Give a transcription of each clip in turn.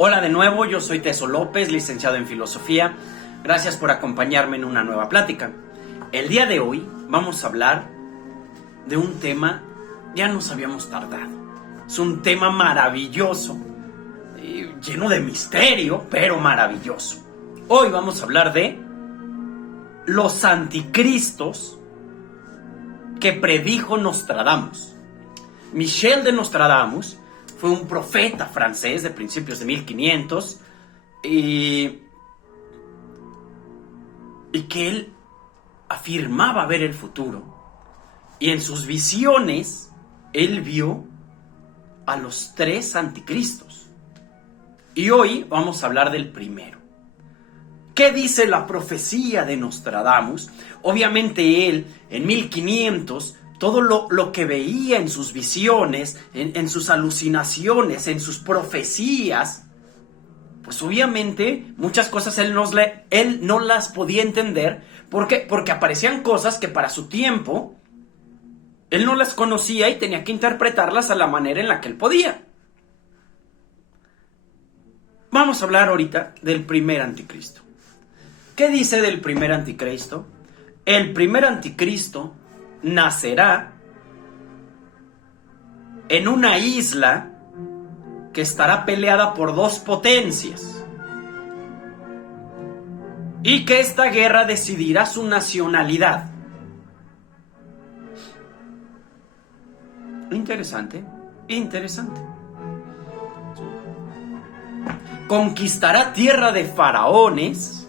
Hola de nuevo, yo soy Teso López, licenciado en Filosofía. Gracias por acompañarme en una nueva plática. El día de hoy vamos a hablar de un tema, ya nos habíamos tardado. Es un tema maravilloso, lleno de misterio, pero maravilloso. Hoy vamos a hablar de los anticristos que predijo Nostradamus. Michel de Nostradamus fue un profeta francés de principios de 1500 y que él afirmaba ver el futuro, y en sus visiones él vio a los 3 anticristos. Y hoy vamos a hablar del primero. ¿Qué dice la profecía de Nostradamus? Obviamente él, en 1500, todo lo que veía en sus visiones, en sus alucinaciones, en sus profecías, pues obviamente muchas cosas él no las podía entender. ¿Por qué? Porque aparecían cosas que para su tiempo él no las conocía y tenía que interpretarlas a la manera en la que él podía. Vamos a hablar ahorita del primer anticristo. ¿Qué dice del primer anticristo? El primer anticristo nacerá en una isla que estará peleada por 2 potencias, y que esta guerra decidirá su nacionalidad. Interesante. Conquistará tierra de faraones.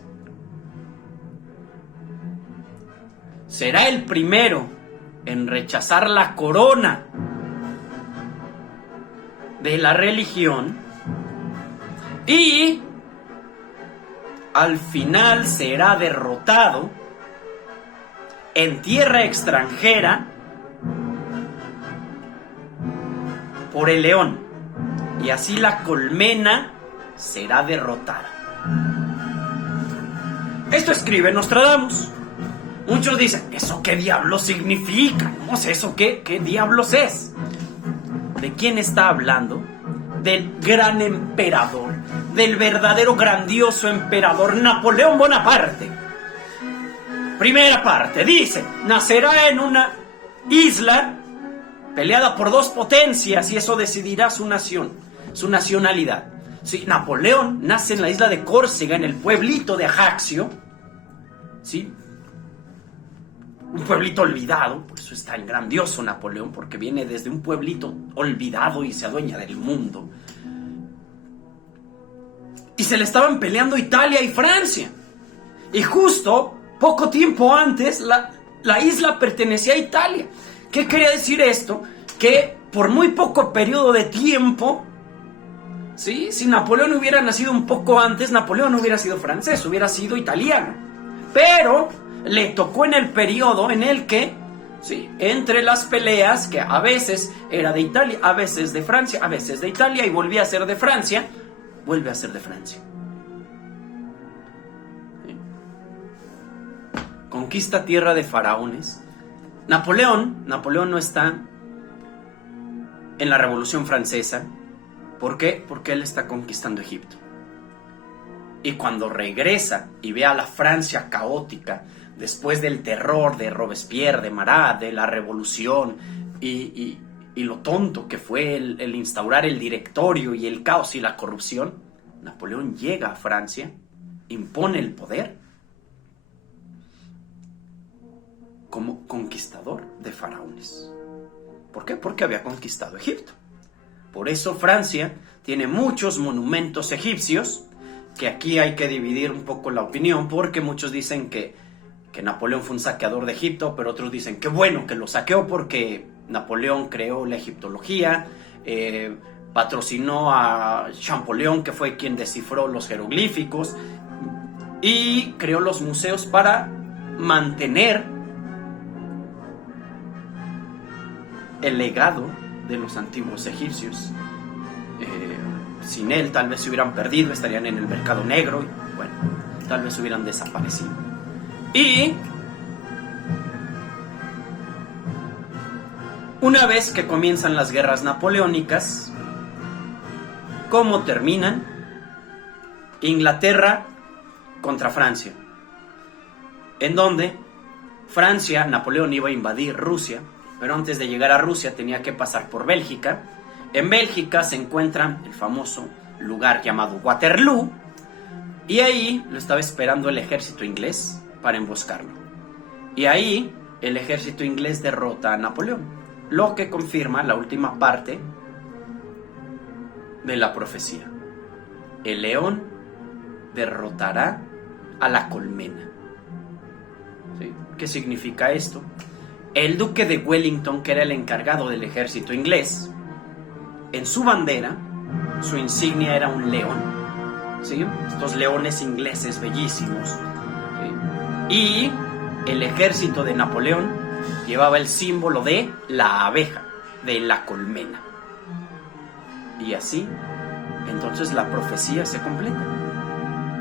Será el primero en rechazar la corona de la religión, y al final será derrotado en tierra extranjera por el león, y así la colmena será derrotada. Esto escribe Nostradamus. Muchos dicen, ¿eso qué diablos significa? No sé, ¿eso qué diablos es? ¿De quién está hablando? Del gran emperador, del verdadero grandioso emperador Napoleón Bonaparte. Primera parte, dice, nacerá en una isla peleada por 2 potencias, y eso decidirá su nación, su nacionalidad. Sí, Napoleón nace en la isla de Córcega, en el pueblito de Ajaccio, ¿sí? Un pueblito olvidado, por eso es tan grandioso Napoleón, porque viene desde un pueblito olvidado y se adueña del mundo. Y se le estaban peleando Italia y Francia. Y justo, poco tiempo antes, la isla pertenecía a Italia. ¿Qué quería decir esto? Que por muy poco periodo de tiempo, ¿sí? Si Napoleón hubiera nacido un poco antes, Napoleón no hubiera sido francés, hubiera sido italiano. Pero le tocó en el periodo en el que, sí, entre las peleas, que a veces era de Italia, a veces de Francia, a veces de Italia, y volvía a ser de Francia, vuelve a ser de Francia. ¿Sí? Conquista tierra de faraones. Napoleón no está en la Revolución Francesa. ¿Por qué? Porque él está conquistando Egipto. Y cuando regresa y ve a la Francia caótica, después del terror de Robespierre, de Marat, de la revolución y lo tonto que fue el instaurar el directorio y el caos y la corrupción, Napoleón llega a Francia, impone el poder como conquistador de faraones. ¿Por qué? Porque había conquistado Egipto. Por eso Francia tiene muchos monumentos egipcios, que aquí hay que dividir un poco la opinión, porque muchos dicen que Napoleón fue un saqueador de Egipto, pero otros dicen que bueno, que lo saqueó porque Napoleón creó la egiptología, patrocinó a Champollion, que fue quien descifró los jeroglíficos, y creó los museos para mantener el legado de los antiguos egipcios. Sin él tal vez se hubieran perdido, estarían en el mercado negro, y bueno, tal vez hubieran desaparecido. Y una vez que comienzan las guerras napoleónicas, ¿cómo terminan? Inglaterra contra Francia, en donde Francia, Napoleón iba a invadir Rusia, pero antes de llegar a Rusia tenía que pasar por Bélgica. En Bélgica se encuentra el famoso lugar llamado Waterloo, y ahí lo estaba esperando el ejército inglés para emboscarlo. Y ahí el ejército inglés derrota a Napoleón, lo que confirma la última parte de la profecía. El león derrotará a la colmena. ¿Sí? ¿Qué significa esto? El duque de Wellington, que era el encargado del ejército inglés, en su bandera, su insignia era un león. ¿Sí? Estos leones ingleses bellísimos. ¿Sí? Y el ejército de Napoleón llevaba el símbolo de la abeja, de la colmena. Y así, entonces la profecía se completa.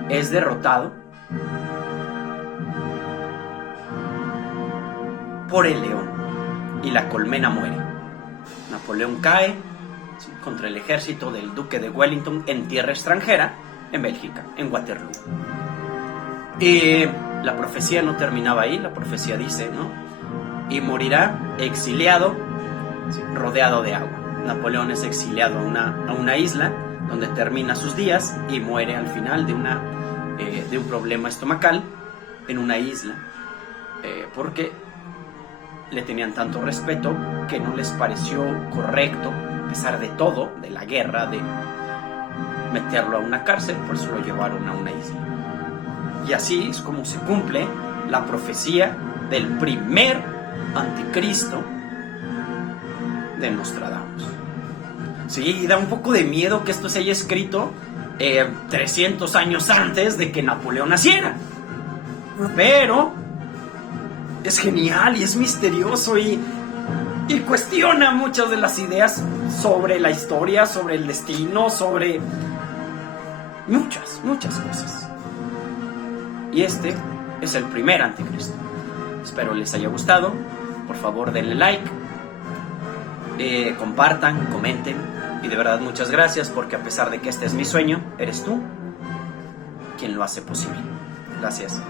Es derrotado por el león y la colmena muere. Napoleón cae, ¿sí?, contra el ejército del duque de Wellington en tierra extranjera, en Bélgica, en Waterloo. Y la profecía no terminaba ahí. La profecía dice, ¿no?, y morirá exiliado, ¿sí?, rodeado de agua. Napoleón es exiliado a una isla donde termina sus días y muere al final de un problema estomacal en una isla, porque le tenían tanto respeto que no les pareció correcto, a pesar de todo, de la guerra, de meterlo a una cárcel, por eso lo llevaron a una isla. Y así es como se cumple la profecía del primer anticristo de Nostradamus. Sí, da un poco de miedo que esto se haya escrito 300 años antes de que Napoleón naciera. Pero es genial y es misterioso y cuestiona muchas de las ideas sobre la historia, sobre el destino, sobre muchas cosas. Y este es el primer anticristo. Espero les haya gustado. Por favor, denle like, compartan, comenten. Y de verdad muchas gracias, porque a pesar de que este es mi sueño, eres tú quien lo hace posible. Gracias.